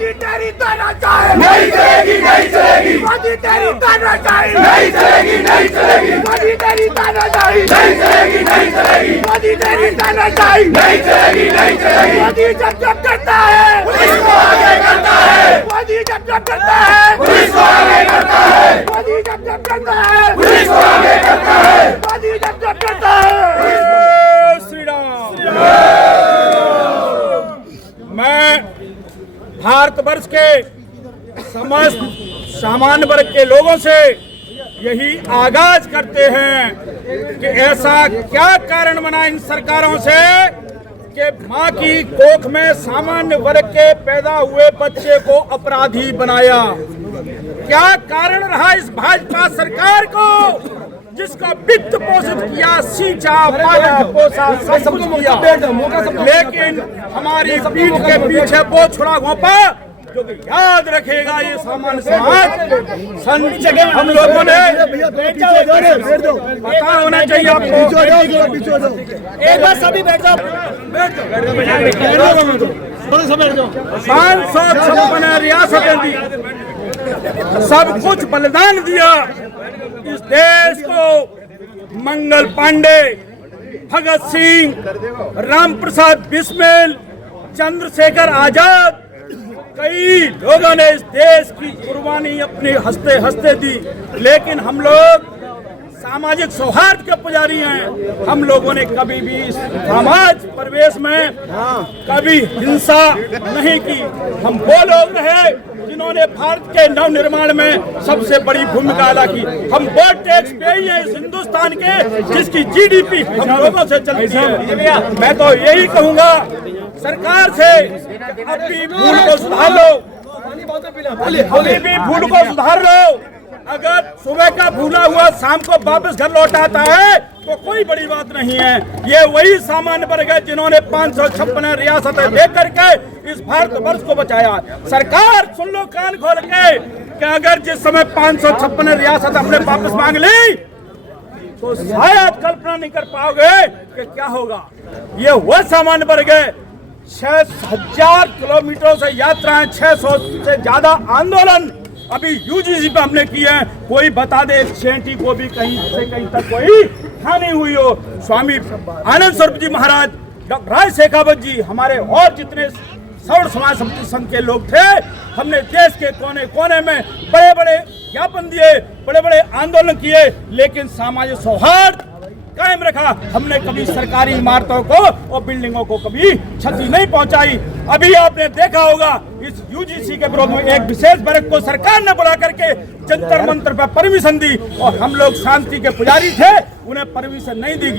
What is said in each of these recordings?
मोदी तेरी तानाशाही नहीं चलेगी, नहीं चलेगी, मोदी तेरी तानाशाही नहीं चलेगी, नहीं चलेगी, मोदी तेरी तानाशाही नहीं चलेगी, नहीं चलेगी, मोदी तेरी तानाशाही नहीं चलेगी, नहीं चलेगी। मोदी जब करता है पुलिस को आगे करता है, मोदी जब करता है पुलिस को आगे करता है, मोदी जब करता है पुलिस को आगे करता है। मोदी जब करता है। श्री राम। मैं भारतवर्ष के समस्त सामान्य वर्ग के लोगों से यही आगाज करते हैं कि ऐसा क्या कारण बना इन सरकारों से कि मां की कोख में सामान्य वर्ग के पैदा हुए बच्चे को अपराधी बनाया। क्या कारण रहा इस भाजपा सरकार को जिसका वित्त पोषित किया, सींचा, पाला, पोसा, सब कुछ किया, लेकिन हमारी पीठ के पीछे वो छुड़ा घोंपा जो कि याद रखेगा ये सामान्य समाज। हम लोगों ने पता होना चाहिए आपको। एक बार सभी बैठ जाओ। 556 रियासतें दी, सब कुछ बलिदान दिया इस देश को। मंगल पांडे, भगत सिंह, राम प्रसाद बिस्मिल, चंद्रशेखर आजाद, कई लोगों ने इस देश की कुर्बानी अपनी हंसते हंसते दी। लेकिन हम लोग सामाजिक सौहार्द के पुजारी हैं। हम लोगों ने कभी भी इस समाज परिवेश में कभी हिंसा नहीं की। हम वो लोग रहे जिन्होंने भारत के नव निर्माण में सबसे बड़ी भूमिका अदा की। हम वो टैक्स पेयी हैं इस हिंदुस्तान के जिसकी जीडीपी हम लोगों से चलती है। मैं तो यही कहूँगा सरकार से, अभी भूल को सुधार लो, अभी भी भूल को सुधार लो। अगर सुबह का भूला हुआ शाम को वापस घर लौट आता है तो कोई बड़ी बात नहीं है। ये वही सामान्य वर्ग है जिन्होंने 556 रियासतें दे करके इस भारतवर्ष को बचाया। सरकार सुन लो कान खोल के कि अगर जिस समय 556 रियासत हमने वापस मांग ली तो शायद कल्पना नहीं कर पाओगे कि क्या होगा। ये वह सामान्य वर्ग है। 6000 किलोमीटरों से यात्राएं, 600 से ज्यादा आंदोलन अभी यूजीसी पे हमने किए हैं। कोई बता दे सेंटी को भी कहीं से कहीं तक कोई हानि हुई हो। स्वामी आनंद स्वरूप जी महाराज, डॉक्टर राज शेखावत जी, हमारे और जितने सौर समाज समिति संघ के लोग थे, हमने देश के कोने कोने में बड़े बड़े ज्ञापन दिए, बड़े बड़े आंदोलन किए, लेकिन सामाजिक सौहार्द कायम रखा। हमने कभी सरकारी इमारतों को और बिल्डिंगों को कभी क्षति नहीं पहुंचाई। अभी आपने देखा होगा इस यूजीसी के विरोध में एक विशेष वर्ग को सरकार ने बुला करके जंतर मंतर पर परमिशन दी और हम लोग शांति के पुजारी थे, उन्हें परमिशन नहीं दी।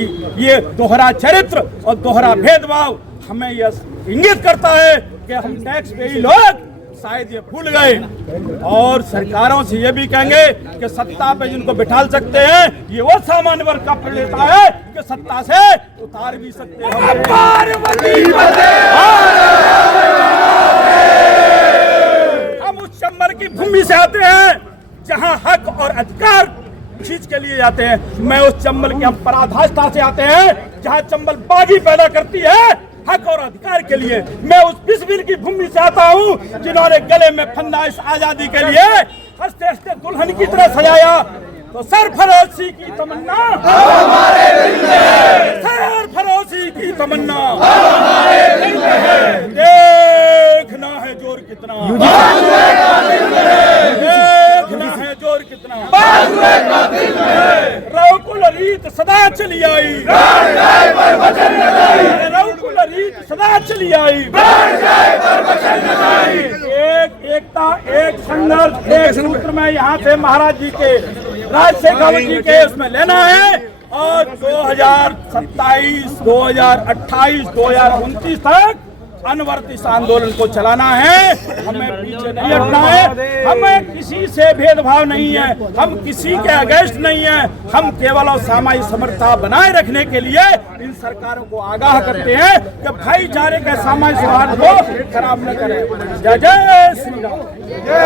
ये दोहरा चरित्र और दोहरा भेदभाव हमें यह इंगित करता है कि हम टैक्स पेयी लोग शायद ये भूल गए। और सरकारों से ये भी कहेंगे कि सत्ता पे जिनको बिठा सकते हैं ये वो सामान्य वर्ग का लेता है कि सत्ता से उतार भी सकते हैं। हम उस चंबल की भूमि से आते हैं जहां हक और अधिकार चीज के लिए जाते हैं। मैं उस चंबल की पराकाष्ठा से आते हैं जहां चंबल बागी पैदा करती है हक और अधिकार के लिए। मैं उस बिस्मिल की भूमि से आता हूँ जिन्होंने गले में फंदा इस आजादी के लिए हंसते हंसते दुल्हन की तरह सजाया। तो सरफरोशी की तमन्ना हमारे दिल में है, सरफरोशी की तमन्ना हमारे दिल में है। देखना है जोर कितना, बाजुए का दिल में है, देखना है जोर कितना, बाजुए का दिल में है। रघुकुल रीत सदा चली आई, प्राण जाए पर वचन न जाई, रघुकुल रीत सदा चली आई, प्राण जाए पर वचन न जाई। एक एकता, एक संघर्ष, एक सूत्र में यहाँ से महाराज जी के, राज शेखावत जी के उसमें लेना है और 2027, 2028, 2029 तक अनवरत इस आंदोलन को चलाना है। हमें पीछे नहीं हटना है। हमें किसी से भेदभाव नहीं है, हम किसी के अगेंस्ट नहीं है। हम केवल और सामाजिक समरसता बनाए रखने के लिए इन सरकारों को आगाह करते हैं कि भाईचारे के सामाजिक सौहार्द को खराब न करें। जय जय श्री राम।